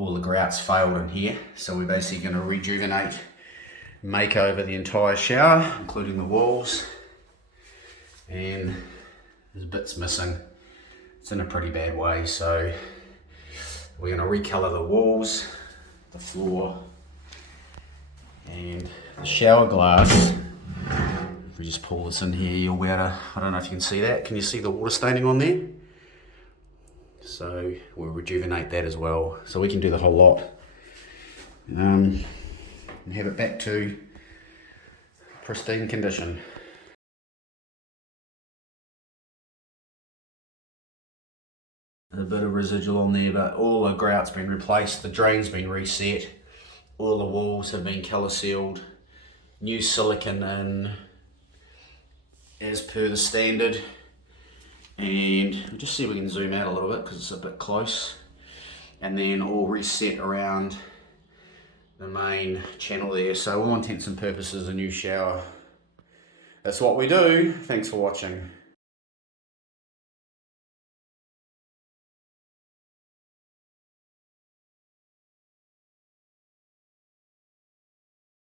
all the grouts failed in here, so we're basically going to rejuvenate, make over the entire shower, including the walls, and there's bits missing. It's in a pretty bad way, so we're going to recolour the walls, the floor, and the shower glass. If we just pull this in here, you'll be able to, I don't know if you can see that. Can you see the water staining on there? So we'll rejuvenate that as well. So we can do the whole lot. And have it back to pristine condition. There's a bit of residual on there, but all the grout's been replaced, the drain's been reset, all the walls have been colour sealed, new silicone in as per the standard, and we'll just see if we can zoom out a little bit because it's a bit close, and then all reset around the main channel there. So all intents and purposes, a new shower. That's what we do. Thanks for watching.